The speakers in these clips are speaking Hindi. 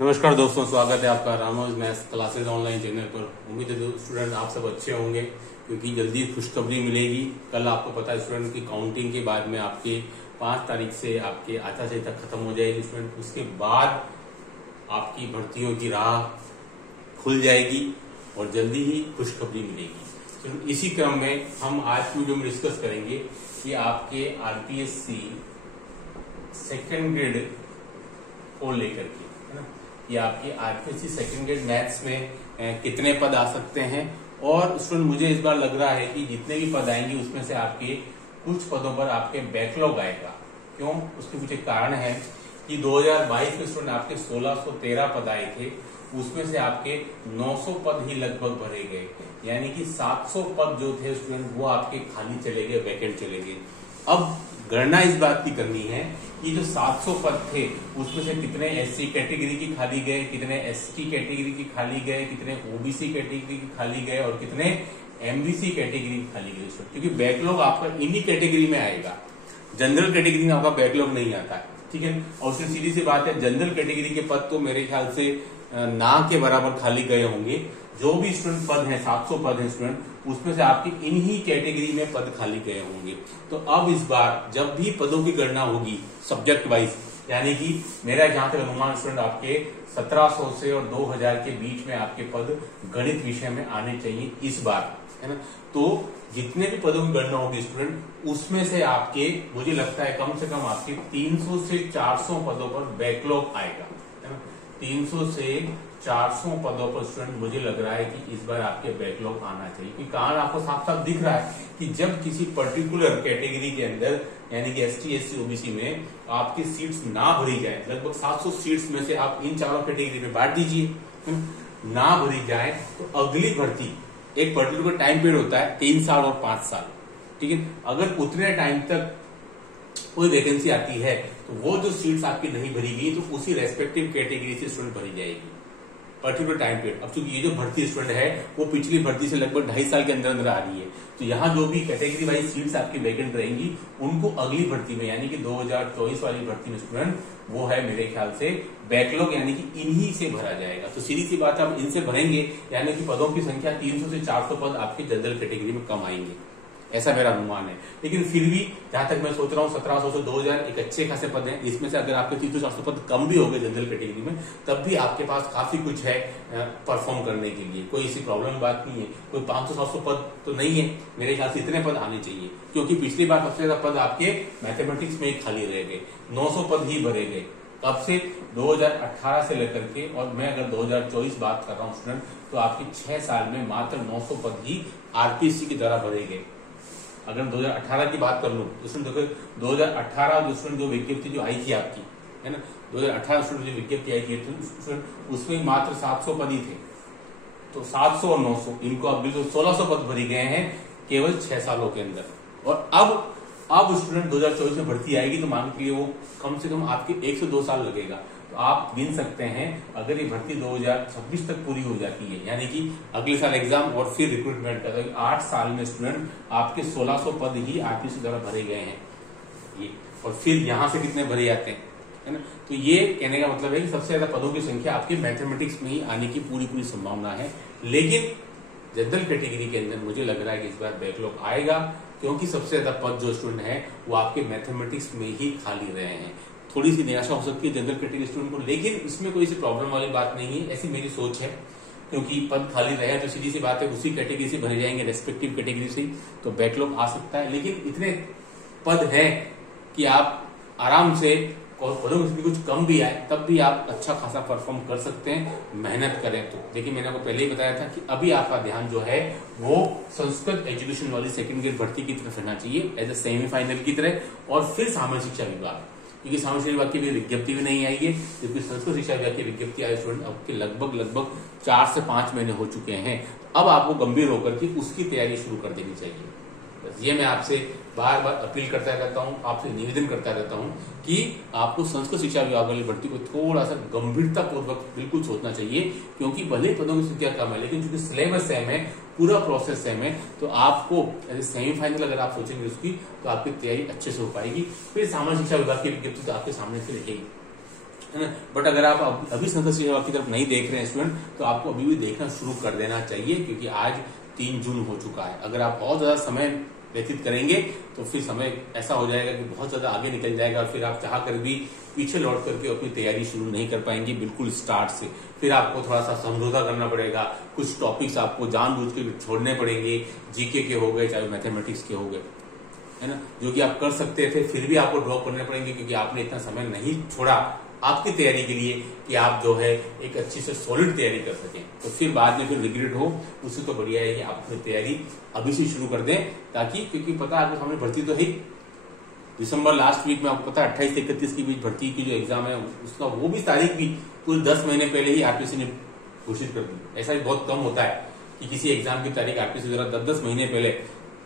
नमस्कार दोस्तों, स्वागत है आपका रामोज मैथ्स क्लासेस ऑनलाइन चैनल पर। उम्मीद है स्टूडेंट आप सब अच्छे होंगे, क्योंकि जल्दी खुशखबरी मिलेगी। कल आपको पता है स्टूडेंट की काउंटिंग के बाद में आपके 5 तारीख से आपके आचार संहिता खत्म हो जाएगी स्टूडेंट। उसके बाद आपकी भर्तियों की राह खुल जाएगी और जल्दी ही खुशखबरी मिलेगी। तो इसी क्रम में हम आज की वीडियो में डिस्कस करेंगे कि आपके आरपीएससी सेकेंड ग्रेड को लेकर के, है ना, कि आपके आरपीएससी सेकेंड ग्रेड मैथ्स में कितने पद आ सकते हैं। और स्टूडेंट मुझे इस बार लग रहा है कि जितने भी पद आएंगे उसमें से आपके कुछ पदों पर आपके बैकलॉग आएगा। क्यों? उसके कुछ एक कारण है कि 2022 में स्टूडेंट आपके 1613 पद आए थे, उसमें से आपके 900 पद ही लगभग भरे गए, यानी कि 700 पद जो थे स्टूडेंट वो आपके खाली चले गए, वैकेंट चले गए। अब गणना इस बात की करनी है कि जो 700 पद थे उसमें से कितने एससी कैटेगरी की खाली गए, कितने एसटी कैटेगरी की खाली गए, कितने ओबीसी कैटेगरी की खाली गए और कितने एमबीसी कैटेगरी की खाली गए। क्योंकि बैकलॉग आपका इन्हीं कैटेगरी में आएगा, जनरल कैटेगरी में आपका बैकलॉग नहीं आता है, ठीक है। और उसमें सीधी सी बात है, जनरल कैटेगरी के पद तो मेरे ख्याल से ना के बराबर खाली गए होंगे। जो भी स्टूडेंट पद हैं, 700 पद हैं स्टूडेंट, उसमें से आपके इन्हीं कैटेगरी में पद खाली गए होंगे। तो अब इस बार जब भी पदों की गणना होगी सब्जेक्ट वाइज, यानी कि मेरा जहां तक अनुमान स्टूडेंट आपके 1700 से और 2000 के बीच में आपके पद गणित विषय में आने चाहिए इस बार, है ना। तो जितने भी पदों की गणना होगी स्टूडेंट, उसमें से आपके मुझे लगता है कम से कम आपके 300 से 400 पदों पर बैकलॉग आएगा, है ना। 300 से 400 पदों पर स्टूडेंट मुझे लग रहा है कि इस बार आपके बैकलॉग आना चाहिए। क्योंकि कारण आपको साफ साफ दिख रहा है कि जब किसी पर्टिकुलर कैटेगरी के अंदर, यानी कि एसटी एससी ओबीसी में आपकी सीट्स ना भरी जाए, लगभग 700 सीट्स में से आप इन चारों कैटेगरी में बांट दीजिए, ना भरी जाए तो अगली भर्ती एक पर्टिकुलर टाइम पीरियड होता है 3 साल और 5 साल, ठीक है। अगर उतने टाइम तक कोई वैकेंसी आती है तो वो जो सीट्स आपकी नहीं भरी गई तो उसी रेस्पेक्टिव कैटेगरी से स्टूडेंट भरी जाएगी पर्टिकुलर टाइम पीरियड। अब चूंकि ये जो भर्ती स्टूडेंट है वो पिछली भर्ती से लगभग 2.5 साल के अंदर अंदर आ रही है, तो यहाँ जो भी कैटेगरी वाइज सीट्स आपकी वैकेंट रहेंगी उनको अगली भर्ती में, यानी कि 2024 वाली भर्ती में स्टूडेंट वो है मेरे ख्याल से बैकलॉग, यानी कि इन्हीं से भरा जाएगा। तो सीधी सी बात है, आप इनसे भरेंगे, यानी कि पदों की संख्या 300 से 400 पद आपकी जनरल कैटेगरी में कम आएंगे, ऐसा मेरा अनुमान है। लेकिन फिर भी जहां तक मैं सोच रहा हूँ 1700 से 2000 एक अच्छे खासे पद हैं। इसमें से अगर आपके 300-400 पद कम भी हो गए जनरल कैटेगरी में, तब भी आपके पास काफी कुछ है परफॉर्म करने के लिए, कोई ऐसी प्रॉब्लम की बात नहीं है। कोई 500-700 पद तो नहीं है, मेरे ख्याल से इतने पद आने चाहिए, क्योंकि पिछली बार सबसे ज्यादा पद आपके मैथमेटिक्स में ही खाली रह गए, 900 पद ही भरे गए। कब से? 2018 से लेकर के, और मैं अगर 2024 बात कर रहा हूँ स्टूडेंट, तो आपके 6 साल में मात्र 900 पद ही आरपीएससी की द्वारा भरे गए। अगर 2018 की बात कर लूं तो स्टूडेंट देखो, 2018 जो स्टूडेंट जो विज्ञप्ति जो आई थी आपकी, है ना, 2018 स्टूडेंट जो विज्ञप्ति आई थी स्टूडेंट, उसमें मात्र 700 पद ही थे। तो 700 और 900 इनको अब बिल्कुल 1600 पद भरी गए हैं केवल 6 सालों के अंदर। और अब स्टूडेंट 2024 में भर्ती आएगी तो मान के लिए वो कम से कम आपके 1 से 2 साल लगेगा। तो आप गिन सकते हैं, अगर ये भर्ती 2026 तक पूरी हो जाती है, यानी कि अगले साल एग्जाम और फिर रिक्रूटमेंट का, तो 8 साल में स्टूडेंट आपके 1600 पद ही आरपीएससी द्वारा भरे गए हैं ये। और फिर यहां से कितने भरे जाते हैं, है ना। तो ये कहने का मतलब है कि सबसे ज्यादा पदों की संख्या आपके मैथमेटिक्स में ही आने की पूरी संभावना है। लेकिन जनरल कैटेगरी के अंदर मुझे लग रहा है कि इस बार बैकलॉग आएगा, क्योंकि सबसे ज्यादा पद जो स्टूडेंट है वो आपके मैथमेटिक्स में ही खाली रहे हैं। थोड़ी सी निराशा हो सकती है जनरल कैटेगरी स्टूडेंट को, लेकिन इसमें कोई सी प्रॉब्लम वाली बात नहीं है, ऐसी मेरी सोच है। क्योंकि पद खाली रहे तो सीधी सी बात है उसी कैटेगरी से भरे जाएंगे, रेस्पेक्टिव कैटेगरी से, तो बैकलॉग आ सकता है। लेकिन इतने पद हैं कि आप आराम से, और पदों में कुछ कम भी आए तब भी आप अच्छा खासा परफॉर्म कर सकते हैं, मेहनत करें तो। देखिए मैंने आपको पहले ही बताया था कि अभी आपका ध्यान जो है वो संस्कृत एजुकेशन वाली सेकंड ग्रेड भर्ती की तरफ रहना चाहिए एज ए सेमीफाइनल की तरह, और फिर सामान्य शिक्षा विभाग, क्योंकि सामान्य शिक्षा विभाग की भी विज्ञप्ति भी नहीं आई है। जबकि संस्कृत शिक्षा विभाग की विज्ञप्ति आई स्टूडेंट अब के लगभग 4 से 5 महीने हो चुके हैं। अब आपको गंभीर होकर के उसकी तैयारी शुरू कर देनी चाहिए। बस ये मैं आपसे बार बार अपील करता रहता हूँ, आपसे निवेदन करता रहता हूँ कि आपको संस्कृत शिक्षा विभाग वाली भर्ती को थोड़ा सा गंभीरता पूर्वक बिल्कुल सोचना चाहिए। क्योंकि भले पदों की संख्या कम है, लेकिन चूंकि सिलेबस सेम है, पूरा प्रोसेस सेम है, तो आपको सेमीफाइनल अगर आप सोचेंगे उसकी, तो आपकी तैयारी अच्छे से हो पाएगी। फिर सामान्य शिक्षा विभाग की विज्ञप्ति तो आपके सामने से रहेगी। है ना। बट अगर आप अभी संघर्ष की सेवा की तरफ नहीं देख रहे हैं स्टूडेंट, तो आपको अभी भी देखना शुरू कर देना चाहिए, क्योंकि आज 3 जून हो चुका है। अगर आप बहुत ज्यादा समय व्यतीत करेंगे तो फिर समय ऐसा हो जाएगा कि बहुत ज्यादा आगे निकल जाएगा, फिर आप चाह कर भी पीछे लौट करके अपनी तैयारी शुरू नहीं कर पाएंगे बिल्कुल स्टार्ट से। फिर आपको थोड़ा सा समझौता करना पड़ेगा, कुछ टॉपिक्स आपको जानबूझ के छोड़ने पड़ेंगे, जीके के हो गए चाहे मैथमेटिक्स के हो गए, है ना, जो कि आप कर सकते थे, फिर भी आपको ड्रॉप करने पड़ेंगे, क्योंकि आपने इतना समय नहीं छोड़ा आपकी तैयारी के लिए कि आप जो है एक अच्छी से सॉलिड तैयारी कर सकें। तो फिर बाद में फिर रिग्रेट हो, उससे तो बढ़िया है कि आप अपनी तैयारी अभी से शुरू कर दें, ताकि, क्योंकि पता है आपके सामने भर्ती तो है, दिसंबर लास्ट वीक में आपको पता है 28 से 31 के बीच भर्ती की जो एग्जाम है उसका वो भी तारीख भी पूरे 10 महीने पहले ही आरपीसी ने घोषित कर दी। ऐसा भी बहुत कम होता है कि किसी एग्जाम की तारीख आरपीसी द्वारा 10 महीने पहले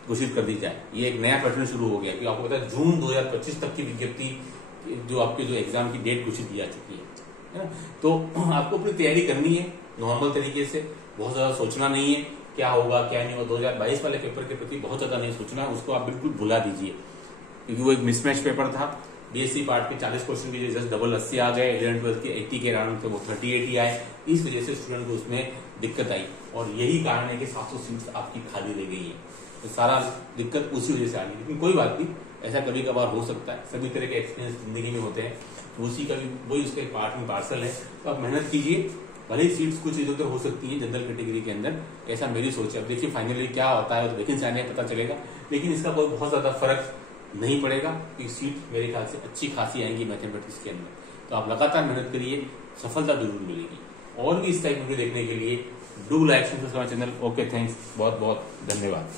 घोषित कर दी जाए। ये एक नया पैटर्न शुरू हो गया कि आपको पता है जून 2025 तक की विज्ञप्ति जो आपके जो एग्जाम की डेट घोषित की जा चुकी है ना। तो आपको अपनी तैयारी करनी है नॉर्मल तरीके से, बहुत ज्यादा सोचना नहीं है क्या होगा क्या नहीं होगा। 2022 वाले पेपर के प्रति बहुत ज्यादा नहीं सोचना है, उसको आप बिल्कुल भुला दीजिए, क्योंकि वो एक मिसमैच पेपर था। बीएससी पार्ट के 40 क्वेश्चन की जस्ट डबल 80 आ गए, 11-12 के 80 के राउंड थे वो 30-80 आए, इस वजह से स्टूडेंट को उसमें दिक्कत आई, और यही कारण है कि 700 सीट्स आपकी खाली रह गई है। तो सारा दिक्कत उसी वजह से आ गई, लेकिन कोई बात नहीं, ऐसा कभी कभार हो सकता है, सभी तरह के एक्सपीरियंस जिंदगी में होते हैं, उसी का भी वही उसका एक पार्ट में पार्सल है। तो आप मेहनत कीजिए, भले ही सीट्स कुछ इधर उधर हो सकती है जनरल कैटेगरी के अंदर, ऐसा मेरी सोच है। अब देखिए फाइनली क्या होता है, तो वैकेंसी आने पता चलेगा, लेकिन इसका कोई बहुत ज्यादा फर्क नहीं पड़ेगा, क्योंकि सीट मेरे ख्याल से अच्छी खासी आएंगी मैथमेटिक्स के अंदर। तो आप लगातार मेहनत करिए, सफलता जरूर मिलेगी। और भी इस टाइप वीडियो देखने के लिए do like subscribe channel. Okay, thanks, बहुत बहुत धन्यवाद।